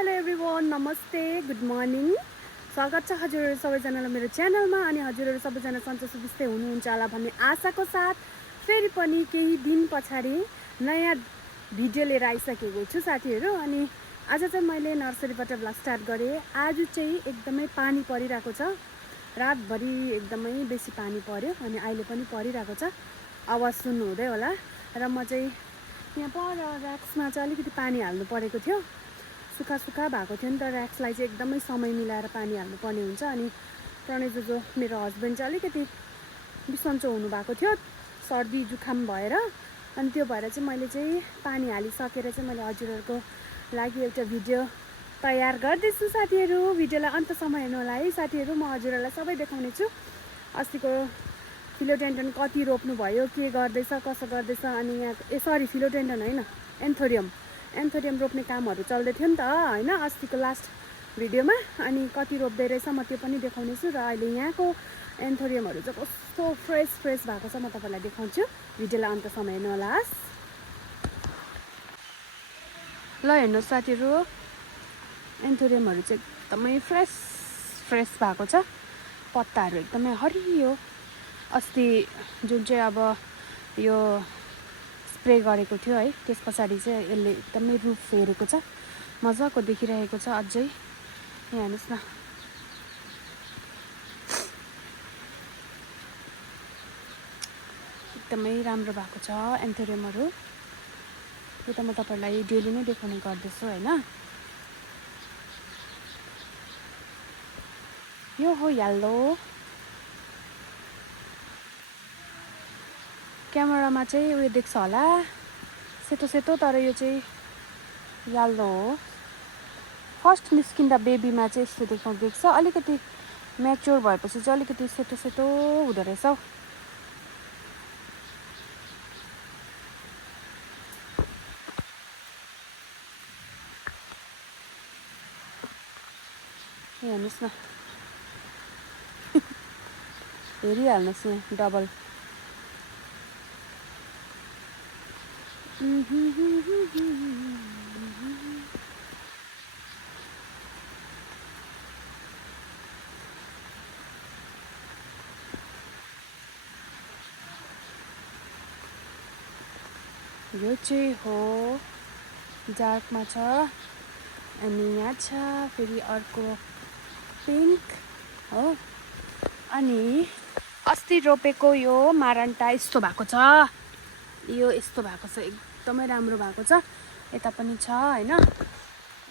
Hello everyone, नमस्ते, good morning. स्वागत छ हजुरहरू सबैजनालाई मेरो च्यानलमा। अनि हजुरहरू सबैजना सन्चो सुबिस्तै हुनुहुन्छ होला भन्ने आशाको साथ फेरि पनि केही दिन पछाडि नयाँ भिडियो लिएर आइसकेको छु साथीहरू। अनि आज चाहिँ मैले नर्सरीबाट भ्लग स्टार्ट गरेँ। आज चाहिँ एकदमै पानी परिरहेको छ, रातभरि एकदमै बेसी पानी पर्यो अनि अहिले पनि परिरहेको छ, आवाज सुन्नु हुँदै होला। र म चाहिँ यहाँ पर ऱ्याक्समा चाहिँ अलिकति पानी हाल्नु परेको थियो, सुक्खा सुक्खा भएको थियो नि त। ऱ्याक्सलाई चाहिँ एकदमै समय मिलाएर पानी हाल्नुपर्ने हुन्छ। अनि प्रणय जो मेरो हस्बेन्ड चाहिँ अलिकति बिसन्चो हुनुभएको थियो, सर्दी जुखाम भएर। अनि त्यो भएर चाहिँ मैले चाहिँ पानी हालिसकेर चाहिँ मैले हजुरहरूको लागि एउटा भिडियो तयार गर्दैछु साथीहरू। भिडियोलाई अन्तसम्म हेर्नु होला है साथीहरू। म हजुरहरूलाई सबै देखाउने छु, अस्तिको फिलोडेन्ड्रन कति रोप्नु भयो, के गर्दैछ, कसो गर्दैछ। अनि यहाँ फिलोडेन्ड्रन होइन, एन्थोरियम रोप्ने कामहरू चल्दै थियो नि त होइन, अस्तिको लास्ट भिडियोमा। अनि कति रोप्दै रहेछ म त्यो पनि देखाउने छु। र अहिले यहाँको एन्थोरियमहरू चाहिँ कस्तो फ्रेस भएको छ म तपाईँलाई देखाउँछु। भिडियोलाई अन्तसम्म हेर्नु होला। ल हेर्नुहोस् साथीहरू, एन्थोरियमहरू चाहिँ एकदमै फ्रेस भएको छ, पत्ताहरू एकदमै हरियो। अस्ति जुन चाहिँ अब यो स्प्रे गरेको थियो है, त्यस पछाडि चाहिँ यसले एकदमै रुख फेरेको छ, मजाको देखिरहेको छ अझै। यहाँ हेर्नुहोस् न, एकदमै राम्रो भएको छ एन्थोरियमहरू। यो त म तपाईँलाई डेली नै देखाउने गर्दैछु होइन। यो हो यल्लो, क्यामेरामा चाहिँ उयो देख्छ होला सेतो, तर यो चाहिँ यल्लो हो। फर्स्ट निस्किँदा बेबीमा चाहिँ यस्तो देख्छ, अलिकति म्याच्योर भएपछि चाहिँ अलिकति सेतो हुँदो रहेछ हौ। हेर्नुहोस् न, हेरिहाल्नुहोस् यहाँ डबल। यो चाहिँ हो डार्कमा छ, अनि यहाँ छ फेरि अर्को पिङ्क हो। अनि अस्ति रोपेको यो मारान्टा यस्तो भएको छ, यो यस्तो भएको छ, एकदमै राम्रो भएको छ। यता पनि छ होइन,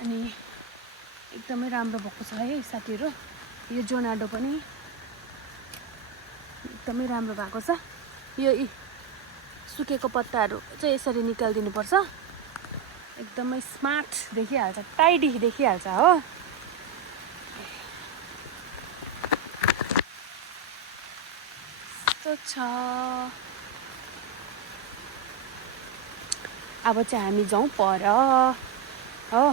अनि एकदमै राम्रो भएको छ है साथीहरू। यो जोनाडो पनि एकदमै राम्रो भएको छ। यो सुकेको पत्ताहरू चाहिँ यसरी निकालिदिनुपर्छ, एकदमै स्मार्ट देखिहाल्छ, टाइडी देखिहाल्छ हो। यस्तो छ। अब चाहिँ हामी जाउँ पर हो,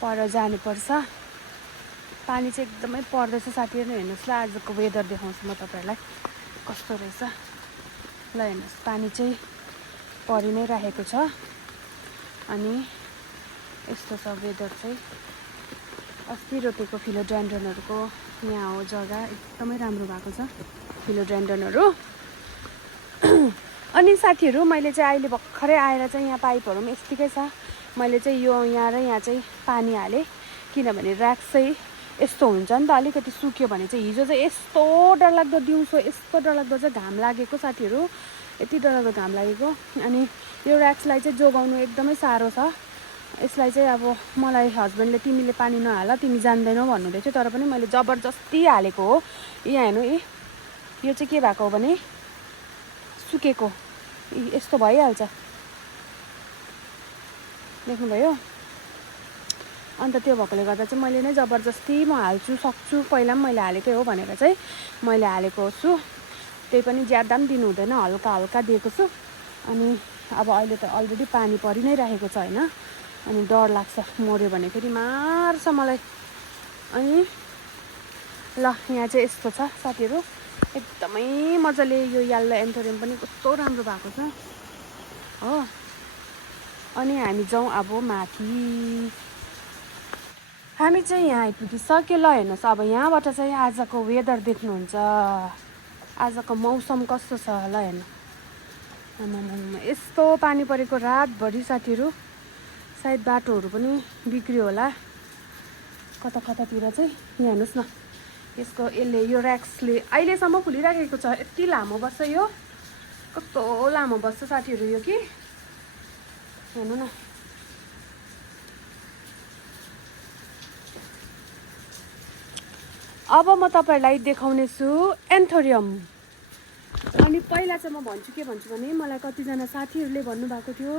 पर जानुपर्छ। पानी चाहिँ एकदमै पर्दैछ साथीहरू। हेर्नुहोस् ल, आजको वेदर देखाउँछु म तपाईँहरूलाई कस्तो रहेछ। ल हेर्नुहोस्, पानी चाहिँ परि नै राखेको छ। अनि यस्तो छ वेदर चाहिँ। अस्ति रोपेको फिलोडेन्ड्रनहरूको यहाँ हो जग्गा, एकदमै राम्रो भएको छ फिलोडेन्ड्रनहरू। अनि साथीहरू, मैले चाहिँ अहिले भर्खरै आएर चाहिँ यहाँ पाइपहरू पनि यत्तिकै छ। मैले चाहिँ यो यहाँ र यहाँ चाहिँ पानी हालेँ, किनभने ऱ्याक्स चाहिँ यस्तो हुन्छ नि त, अलिकति सुक्यो भने चाहिँ। हिजो चाहिँ यस्तो डरलाग्दो, दिउँसो यस्तो डरलाग्दो चाहिँ घाम लागेको साथीहरू, यति डरलाग्दो घाम लागेको। अनि यो ऱ्याक्सलाई चाहिँ जोगाउनु एकदमै साह्रो छ। यसलाई चाहिँ अब मलाई हस्बेन्डले तिमीले पानी नहाल, तिमी जान्दैनौ भन्नुहुँदै थियो, तर पनि मैले जबरजस्ती हालेको हो। यहाँ हेर्नु, यो चाहिँ के भएको हो भने सुकेको, यस्तो भइहाल्छ, देख्नुभयो। अन्त त्यो भएकोले गर्दा चाहिँ मैले नै जबरजस्ती म हाल्छु, सक्छु, पहिला पनि मैले हालेकै हो भनेर चाहिँ मैले हालेको छु। त्यही पनि ज्यादा पनि दिनु हुँदैन, हल्का दिएको छु। अनि अब अहिले त अलरेडी पानी परि नै राखेको छ होइन, अनि डर लाग्छ मऱ्यो भने फेरि मार्छ मलाई। अनि ल, यहाँ चाहिँ यस्तो छ साथीहरू, एकदमै मजाले। यो यल्लो एन्थोरियम पनि कस्तो राम्रो भएको छ हो। अनि हामी जाउँ अब माथि। हामी चाहिँ यहाँ आइपुगिसक्यो ल हेर्नुहोस्। अब यहाँबाट चाहिँ आजको वेदर देख्नुहुन्छ। आजको मौसम कस्तो छ ल हेर्नु। यस्तो पानी परेको रातभरि साथीहरू। सायद बाटोहरू पनि बिग्रियो होला कता कतातिर चाहिँ। यहाँ हेर्नुहोस् न, यसको यसले यो ऱ्याक्सले अहिलेसम्म फुलिराखेको छ। यति लामो बस्छ यो, कस्तो लामो बस्छ साथीहरू यो कि हेर्नु न। अब म तपाईँहरूलाई देखाउने छु एन्थोरियम। अनि पहिला चाहिँ म भन्छु के भन्छु भने, मलाई कतिजना साथीहरूले भन्नुभएको थियो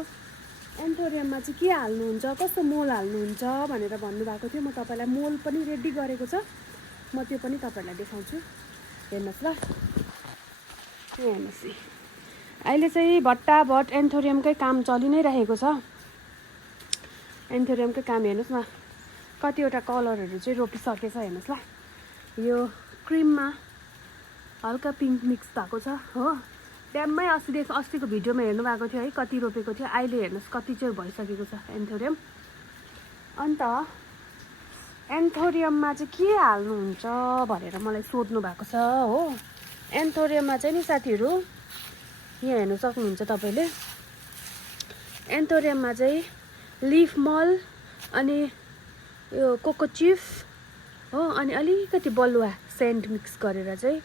एन्थोरियममा चाहिँ के हाल्नुहुन्छ, कस्तो मोल हाल्नुहुन्छ भनेर भन्नुभएको थियो। म तपाईँलाई मोल पनि रेडी गरेको छ, म त्यो पनि तपाईँहरूलाई देखाउँछु। हेर्नुहोस् ल, यहाँ हेर्नुहोस्। अहिले चाहिँ भट्टाभट एन्थोरियमकै काम चलि नै रहेको छ। एन्थोरियमकै काम हेर्नुहोस् न, कतिवटा कलरहरू चाहिँ रोपिसकेछ। हेर्नुहोस् ल, यो क्रिममा हल्का पिङ्क मिक्स भएको छ हो। ड्याममै अस्तिको भिडियोमा हेर्नु भएको थियो है, कति रोपेको थियो। अहिले हेर्नुहोस् कति चाहिँ भइसकेको छ एन्थोरियम। अन्त एन्थोरियममा चाहिँ के हाल्नुहुन्छ भनेर मलाई सोध्नु भएको छ हो। एन्थोरियममा चाहिँ नि साथीहरू यहाँ हेर्नु सक्नुहुन्छ तपाईँले। एन्थोरियममा चाहिँ लिफ मल अनि यो कोकोचिफ हो, अनि अलिकति बलुवा सेन्ट मिक्स गरेर चाहिँ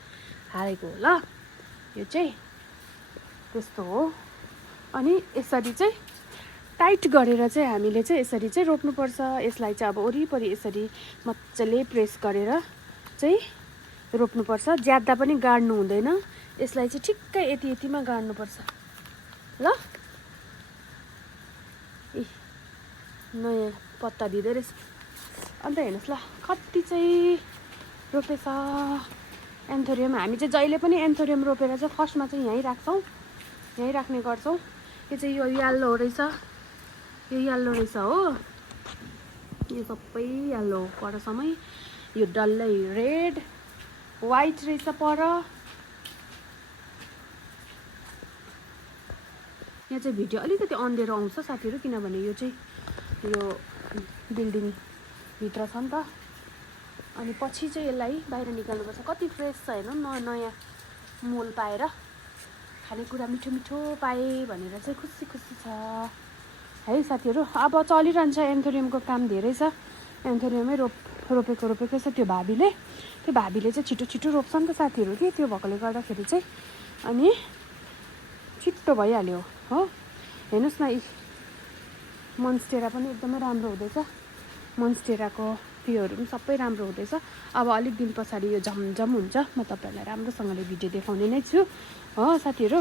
हालेको हो ल। यो चाहिँ त्यस्तो हो। अनि यसरी चाहिँ टाइट गरेर चाहिँ हामीले चाहिँ यसरी चाहिँ रोप्नुपर्छ। यसलाई चाहिँ अब वरिपरि यसरी मजाले प्रेस गरेर चाहिँ रोप्नुपर्छ। ज्यादा पनि गाड्नु हुँदैन, यसलाई चाहिँ ठिक्कै यति यतिमा गाड्नुपर्छ ल। नयाँ पत्ता दिँदै रहेछ। अन्त हेर्नुहोस् ल कति चाहिँ रोपेछ एन्थोरियम। हामी चाहिँ जहिले पनि एन्थोरियम रोपेर चाहिँ फर्स्टमा चाहिँ यहीँ राख्छौँ, यहीँ राख्ने गर्छौँ। यो चाहिँ यो यल्लो रहेछ, यो यल्लो रहेछ हो। यो सबै यल्लो परसम्मै, यो डल्लै रेड वाइट रहेछ पर। यहाँ चाहिँ भिडियो अलिकति अन्धेरो आउँछ साथीहरू, किनभने यो चाहिँ यो बिल्डिङ भित्र छ नि त। अनि पछि चाहिँ यसलाई बाहिर निकाल्नुपर्छ। कति फ्रेस छ हेर्नु न, नयाँ मोल पाएर खानेकुरा मिठो मिठो पाएँ भनेर चाहिँ खुसी खुसी छ है साथीहरू। अब चलिरहन्छ एन्थोरियमको काम, धेरै छ। एन्थोरियमै रोपेको छ त्यो भाबीले। त्यो भाबीले चाहिँ छिटो छिटो रोप्छ नि त साथीहरू कि, त्यो भएकोले गर्दाखेरि चाहिँ अनि छिट्टो भइहाल्यो हो। हेर्नुहोस् न, मोन्स्टेरा पनि एकदमै राम्रो हुँदैछ। मोन्स्टेराको त्योहरू पनि सबै राम्रो हुँदैछ। अब अलिक दिन पछाडि यो झमझम हुन्छ, म तपाईँहरूलाई राम्रोसँगले भिडियो देखाउने नै छु हो साथीहरू।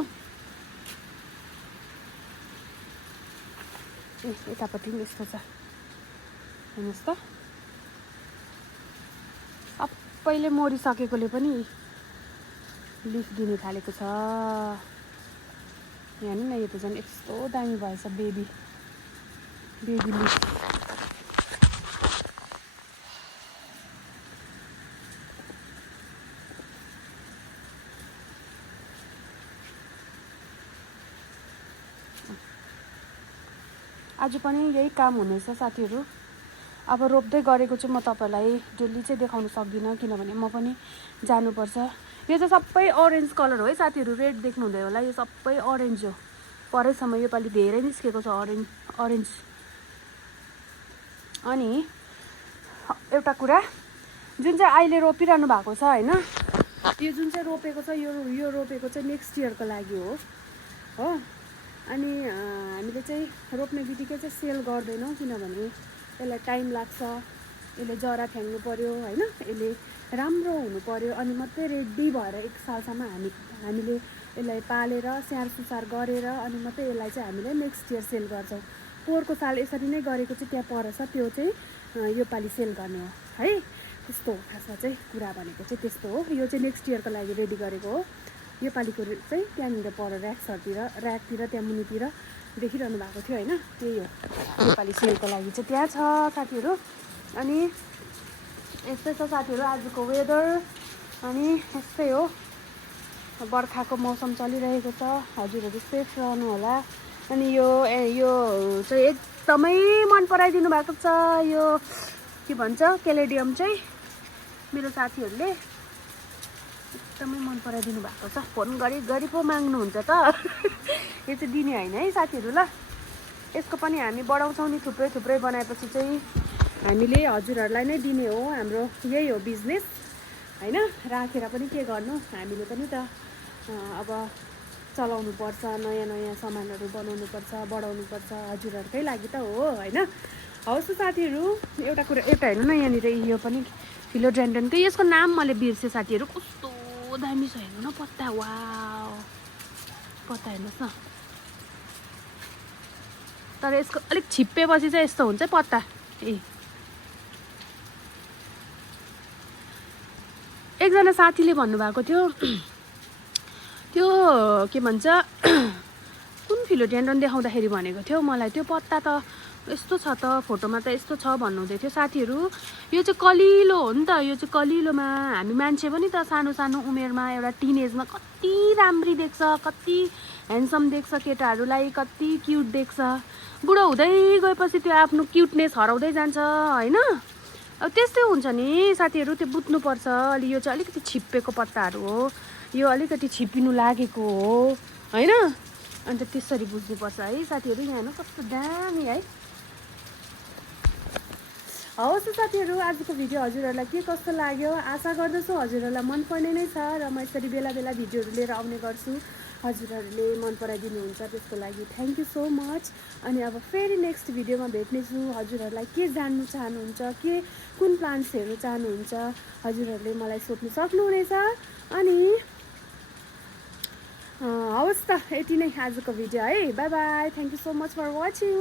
यतापट्टि पनि यस्तो छ हेर्नुहोस् त। सबैले मरिसकेकोले पनि लिफ दिनु थालेको छ। हेर्नु न, यो त झन् यस्तो दामी भएछ बेबी लिफ। आज पनि यही काम हुनेछ साथीहरू। अब रोप्दै गरेको चाहिँ म तपाईँलाई डेली चाहिँ देखाउन सक्दिनँ, किनभने म पनि जानुपर्छ। यो चाहिँ सबै अरेन्ज कलर हो है साथीहरू, रेड देख्नुहुँदै होला। यो सबै अरेन्ज हो, परैसम्म योपालि धेरै निस्केको छ अरेन्ज। अनि एउटा कुरा, जुन चाहिँ अहिले रोपिरहनु भएको छ होइन, यो जुन चाहिँ रोपेको छ यो रोपेको चाहिँ नेक्स्ट इयरको लागि हो। अनि हामीले चाहिँ रोप्ने बित्तिकै चाहिँ सेल गर्दैनौँ, किनभने यसलाई टाइम लाग्छ। यसले जरा फ्याङ्नु पर्यो होइन, यसले राम्रो हुनु पर्यो, अनि मात्रै रेडी भएर 1 सालसम्म हामीले यसलाई पालेर स्याहार सुसार गरेर अनि मात्रै यसलाई चाहिँ हामीले नेक्स्ट इयर सेल गर्छौँ। पोहोरको साल यसरी नै गरेको चाहिँ त्यहाँ परेछ, त्यो चाहिँ योपालि सेल गर्ने हो है। त्यस्तो हो खासमा चाहिँ कुरा भनेको चाहिँ त्यस्तो हो। यो चाहिँ नेक्स्ट इयरको लागि रेडी गरेको हो। योपालिको चाहिँ त्यहाँनिर पर ऱ्याकतिर त्यहाँ मुनितिर देखिरहनु भएको थियो होइन, त्यही हो। योपालि सेलको लागि चाहिँ त्यहाँ छ साथीहरू। अनि यस्तै छ साथीहरू आजको वेदर। अनि यस्तै हो, बर्खाको मौसम चलिरहेको छ। हजुरहरू सेफ रहनु होला। अनि यो चाहिँ एकदमै मन पराइदिनु भएको छ। यो के भन्छ केलेडियम चाहिँ मेरो साथीहरूले एकदमै मन पराइदिनु भएको छ। फोन गरी पो माग्नुहुन्छ त। यो चाहिँ दिने होइन है साथीहरू ल। यसको पनि हामी बढाउँछौँ नि, थुप्रै बनाएपछि चाहिँ हामीले हजुरहरूलाई नै दिने हो। हाम्रो यही हो बिजनेस होइन। राखेर पनि के गर्नु, हामीले पनि त अब चलाउनु पर्छ, नयाँ सामानहरू बनाउनु पर्छ, बढाउनु पर्छ, हजुरहरूकै लागि त हो होइन। हवस् त साथीहरू, एउटा होइन न, यहाँनिर यो पनि फिलोडेन्ड्रनको यसको नाम मैले बिर्सेँ साथीहरू। कस्तो दामी छ हेर्नु न पत्ता, वाउ पत्ता हेर्नुहोस् न। तर यसको अलिक छिप्पेपछि चाहिँ यस्तो हुन्छ पत्ता। एकजना साथीले भन्नुभएको थियो त्यो के भन्छ कुन फिलोडेन्ड्रन देखाउँदाखेरि भनेको थियो मलाई, त्यो पत्ता त यस्तो छ त, फोटोमा त यस्तो छ भन्नुहुँदै थियो साथीहरू। यो चाहिँ कलिलो हो नि त। यो चाहिँ कलिलोमा हामी मान्छे पनि त सानो उमेरमा एउटा टिनेजमा कति राम्री देख्छ, कति ह्यान्डसम देख्छ, केटाहरूलाई कति क्युट देख्छ। बुढो हुँदै गएपछि त्यो आफ्नो क्युटनेस हराउँदै जान्छ होइन। अब त्यस्तै हुन्छ नि साथीहरू, त्यो बुझ्नुपर्छ। अलि यो चाहिँ अलिकति छिप्पेको पत्ताहरू हो, यो अलिकति छिप्पिनु लागेको हो होइन। अन्त त्यसरी बुझ्नुपर्छ है साथीहरू। यहाँ हेर्नु कस्तो दामी है। हवस् साथीहरू, आजको भिडियो हजुरहरूलाई के कस्तो लाग्यो आशा गर्दछु हजुरहरूलाई मनपर्ने नै छ। र म यसरी बेला भिडियोहरू लिएर आउने गर्छु, हजुरहरूले मन पराइदिनुहुन्छ, त्यसको लागि थ्याङ्क यू सो मच। अनि अब फेरि नेक्स्ट भिडियोमा भेट्नेछु। हजुरहरूलाई के जान्नु चाहनुहुन्छ, कुन प्लान्ट्स हेर्नु चाहनुहुन्छ, हजुरहरूले मलाई सोध्नु सक्नुहुनेछ। अनि हवस् त, यति नै आजको भिडियो है। Bye bye, thank you so much for watching.